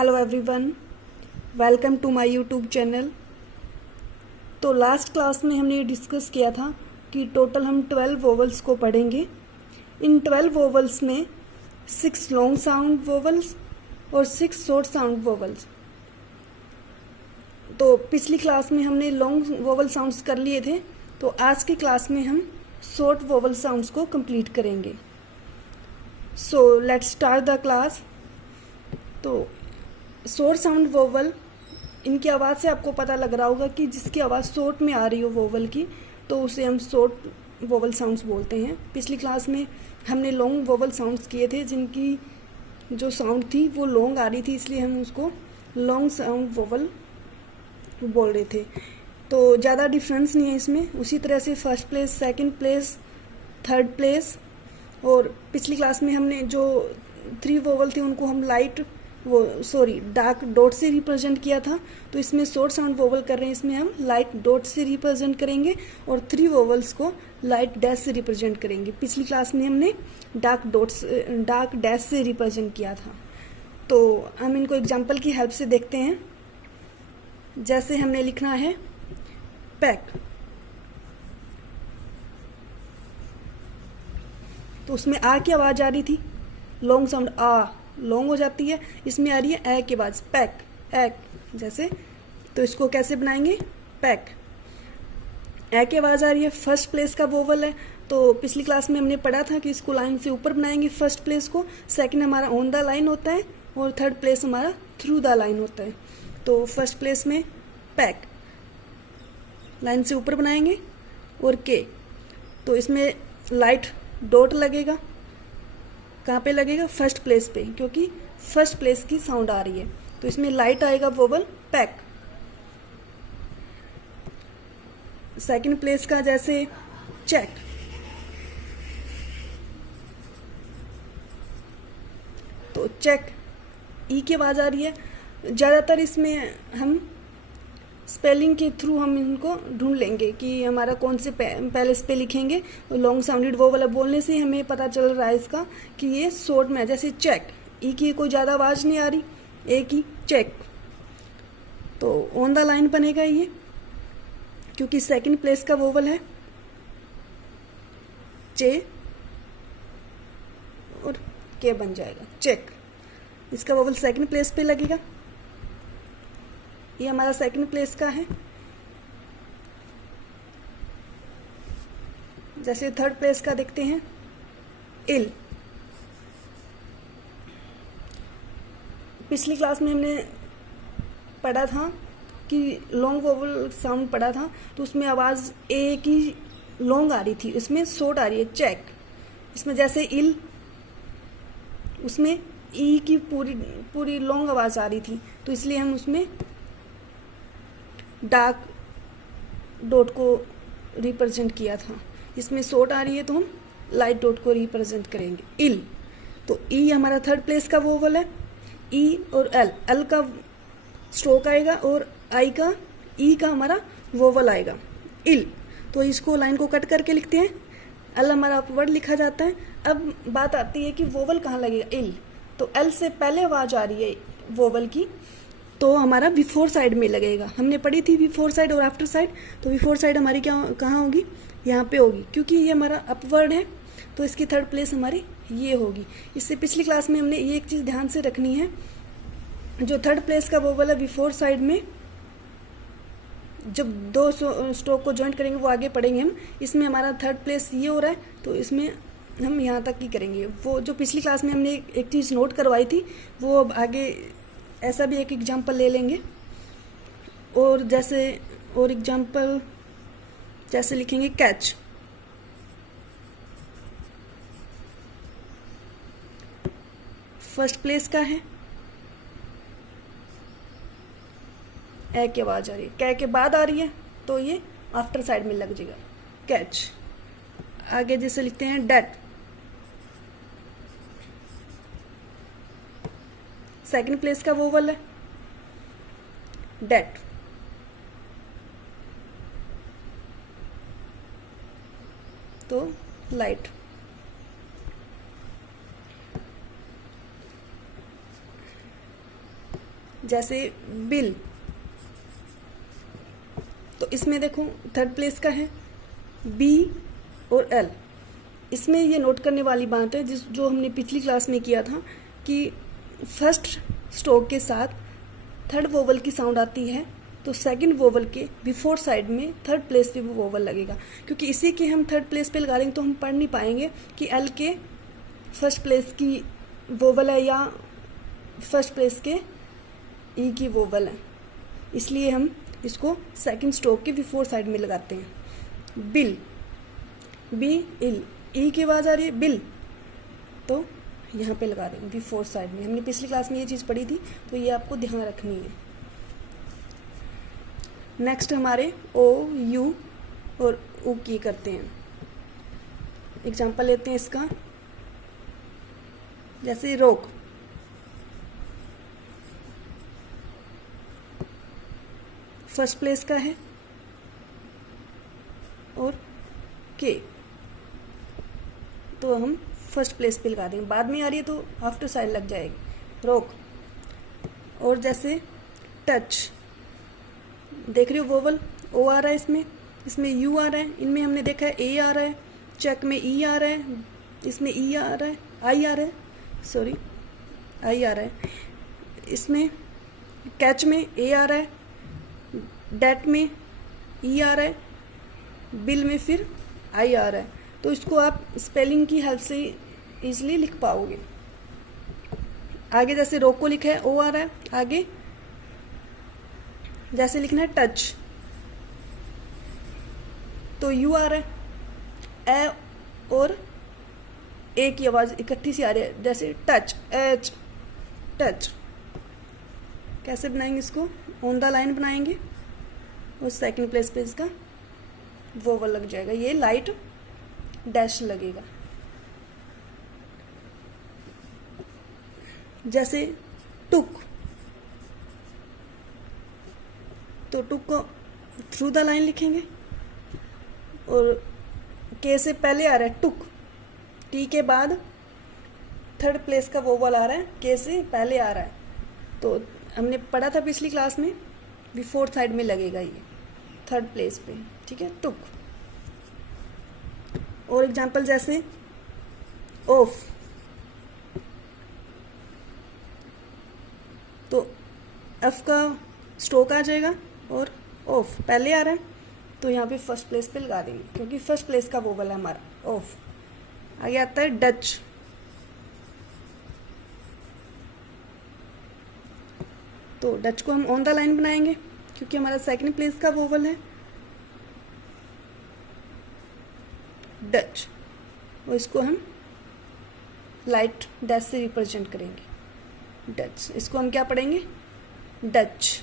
Hello everyone, welcome to my YouTube channel. तो last class में हमने डिस्कस किया था कि टोटल हम 12 वोवल्स को पढ़ेंगे। इन 12 वोवल्स में 6 लॉन्ग साउंड वोवल्स और 6 शॉर्ट साउंड वोवल्स। तो पिछली क्लास में हमने लॉन्ग वोवल साउंड्स कर लिए थे, तो आज की क्लास में हम शॉर्ट वोवल साउंड्स को कंप्लीट करेंगे। So let's start the class. तो शॉर्ट साउंड वोवल, इनकी आवाज़ से आपको पता लग रहा होगा कि जिसकी आवाज़ शॉर्ट में आ रही हो वोवल की, तो उसे हम शॉर्ट वोवल साउंड्स बोलते हैं। पिछली क्लास में हमने लॉन्ग वोवल साउंड्स किए थे, जिनकी जो साउंड थी वो लॉन्ग आ रही थी, इसलिए हम उसको लॉन्ग साउंड वोवल बोल रहे थे। तो ज़्यादा डिफरेंस नहीं है इसमें। उसी तरह से first place, second place, third place, और पिछली क्लास में हमने जो 3 वोवल थे उनको हम डार्क डॉट से रिप्रेजेंट किया था। तो इसमें शॉर्ट साउंड वोवल कर रहे हैं, इसमें हम लाइट डॉट से रिप्रेजेंट करेंगे और 3 वोवल्स को लाइट डैश से रिप्रेजेंट करेंगे। पिछली क्लास में हमने डार्क डैश से रिप्रेजेंट किया था। तो हम इनको एग्जांपल की हेल्प से देखते हैं। जैसे हमने लिखना है पैक, तो उसमें आ की आवाज आ रही थी, लॉन्ग साउंड आ लॉन्ग हो जाती है। इसमें आ रही है ए की आवाज, पैक एक जैसे। तो इसको कैसे बनाएंगे, पैक। ए की आवाज आ रही है, फर्स्ट प्लेस का वोवल है। तो पिछली क्लास में हमने पढ़ा था कि इसको लाइन से ऊपर बनाएंगे फर्स्ट प्लेस को, सेकंड हमारा ऑन द लाइन होता है और थर्ड प्लेस हमारा थ्रू द लाइन होता है। तो फर्स्ट प्लेस में पैक, लाइन से ऊपर बनाएंगे, और के, तो इसमें लाइट डॉट लगेगा। कहाँ पे लगेगा, फर्स्ट प्लेस पे, क्योंकि फर्स्ट प्लेस की साउंड आ रही है, तो इसमें लाइट आएगा वोवल पैक। सेकंड प्लेस का जैसे चेक, तो चेक ई की आवाज आ रही है। ज्यादातर इसमें हम स्पेलिंग के थ्रू हम इनको ढूंढ लेंगे कि हमारा कौन से पहले पे लिखेंगे। लॉन्ग साउंडेड वोवल बोलने से हमें पता चल रहा है इसका कि ये शॉर्ट में है। जैसे चेक, ई की कोई ज़्यादा आवाज़ नहीं आ रही, ए की चेक, तो ऑन द लाइन बनेगा ये, क्योंकि सेकंड प्लेस का वोवल है चे, और के बन जाएगा चेक। इसका वोवल सेकंड प्लेस पे लगेगा, ये हमारा सेकंड प्लेस का है। जैसे थर्ड प्लेस का देखते हैं इल। पिछली क्लास में हमने पढ़ा था कि लॉन्ग वोवल साउंड पढ़ा था, तो उसमें आवाज ए की लॉन्ग आ रही थी, इसमें शॉर्ट आ रही है चेक। इसमें जैसे इल, उसमें ई की पूरी लॉन्ग आवाज आ रही थी, तो इसलिए हम उसमें डार्क डॉट को रिप्रेजेंट किया था। इसमें शॉर्ट आ रही है तो हम लाइट डॉट को रिप्रेजेंट करेंगे इल। तो ई हमारा थर्ड प्लेस का वोवल है, ई और एल, एल का स्ट्रोक आएगा और आई का, ई का हमारा वोवल आएगा इल। तो इसको लाइन को कट करके लिखते हैं, एल हमारा अपवर्ड लिखा जाता है। अब बात आती है कि वोवल कहाँ लगेगा, इल। तो एल से पहले आवाज आ रही है वोवल की, तो हमारा बिफोर साइड में लगेगा। हमने पढ़ी थी बिफोर साइड और आफ्टर साइड, तो बिफोर साइड हमारी कहाँ होगी, यहाँ पे होगी, क्योंकि ये हमारा अपवर्ड है, तो इसकी थर्ड प्लेस हमारी ये होगी। इससे पिछली क्लास में हमने ये एक चीज़ ध्यान से रखनी है, जो थर्ड प्लेस का वोवल है बिफोर साइड में, जब 2 स्ट्रोक को ज्वाइंट करेंगे वो आगे पढ़ेंगे हम। इसमें हमारा थर्ड प्लेस ये हो रहा है, तो इसमें हम यहाँ तक ही करेंगे। वो जो पिछली क्लास में हमने एक चीज़ नोट करवाई थी, वो अब आगे ऐसा भी एक एग्जाम्पल ले लेंगे। और एग्जाम्पल जैसे लिखेंगे कैच, फर्स्ट प्लेस का है, ए की आवाज आ रही है, कै के बाद आ रही है, तो ये आफ्टर साइड में लग जाएगा कैच। आगे जैसे लिखते हैं डेट, सेकंड प्लेस का वोवल है डेट, तो लाइट। जैसे बिल, तो इसमें देखो थर्ड प्लेस का है बी और एल। इसमें ये नोट करने वाली बात है जो हमने पिछली क्लास में किया था कि फर्स्ट स्ट्रोक के साथ थर्ड वोवल की साउंड आती है तो सेकंड वोवल के बिफोर साइड में थर्ड प्लेस पे वो वोवल लगेगा, क्योंकि इसी के हम थर्ड प्लेस पे लगा देंगे तो हम पढ़ नहीं पाएंगे कि एल के फर्स्ट प्लेस की वोवल है या फर्स्ट प्लेस के ई की वोवल है, इसलिए हम इसको सेकंड स्ट्रोक के बिफोर साइड में लगाते हैं। बिल, बी इल, ई की आवाज़ आ रही है बिल, तो यहाँ पे लगा देंगे बिफोर साइड में। हमने पिछली क्लास में ये चीज़ पढ़ी थी तो ये आपको ध्यान रखनी है। नेक्स्ट हमारे ओ यू और ओ की करते हैं। एग्जाम्पल लेते हैं इसका, जैसे रोक, फर्स्ट प्लेस का है और के, तो हम फर्स्ट प्लेस पे लगा देंगे, बाद में आ रही है तो आफ्टर साइड लग जाएगी रोक। और जैसे टच, देख रहे हो वोवल ओ आ रहा है, इसमें यू आ रहा है, इनमें हमने देखा है ए आ रहा है, चेक में ई आ रहा है, इसमें ई आ रहा है, आई आ रहा है, सॉरी आई आ रहा है, इसमें कैच में ए आ रहा है, डेट में ई आ रहा है, बिल में फिर आई आ रहा है। तो इसको आप स्पेलिंग की हेल्प से इजीली लिख पाओगे। आगे जैसे रोक को लिखा है ओ आ रहा है, आगे जैसे लिखना है टच तो यू आ रहा है, ए और ए की आवाज इकट्ठी सी आ रही है, जैसे टच एच टच। कैसे बनाएंगे इसको, ऑन द लाइन बनाएंगे और सेकंड प्लेस पे इसका वोवल लग जाएगा, ये लाइट डैश लगेगा। जैसे टुक, तो टुक को थ्रू द लाइन लिखेंगे और के से पहले आ रहा है टुक, टी के बाद थर्ड प्लेस का वोवल आ रहा है, के से पहले आ रहा है, तो हमने पढ़ा था पिछली क्लास में बिफोर साइड में लगेगा ये थर्ड प्लेस पे, ठीक है टुक। और एग्जांपल जैसे ऑफ, तो एफ का स्ट्रोक आ जाएगा और ऑफ पहले आ रहा है तो यहाँ पे फर्स्ट प्लेस पे लगा देंगे क्योंकि फर्स्ट प्लेस का वोवल है हमारा ऑफ। आगे आता है डच, तो डच को हम ऑन द लाइन बनाएंगे क्योंकि हमारा सेकंड प्लेस का वोवल है डच, और इसको हम लाइट डैश से रिप्रेजेंट करेंगे डच। इसको हम क्या पढ़ेंगे डच।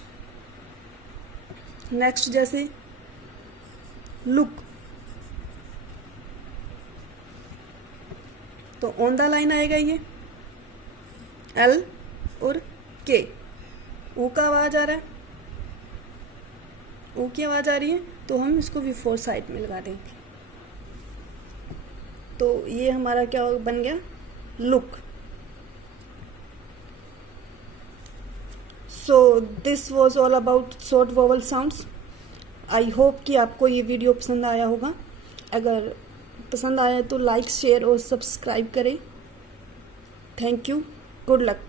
नेक्स्ट जैसे लुक, तो ऑन द लाइन आएगा ये एल और के, ओ का आवाज आ रहा है, ओ की आवाज आ रही है तो हम इसको बिफोर साइड में लगा देंगे, तो ये हमारा क्या बन गया look. So this was all about short vowel sounds. I hope कि आपको ये वीडियो पसंद आया होगा। अगर पसंद आया तो लाइक शेयर और सब्सक्राइब करें। Thank you, good luck.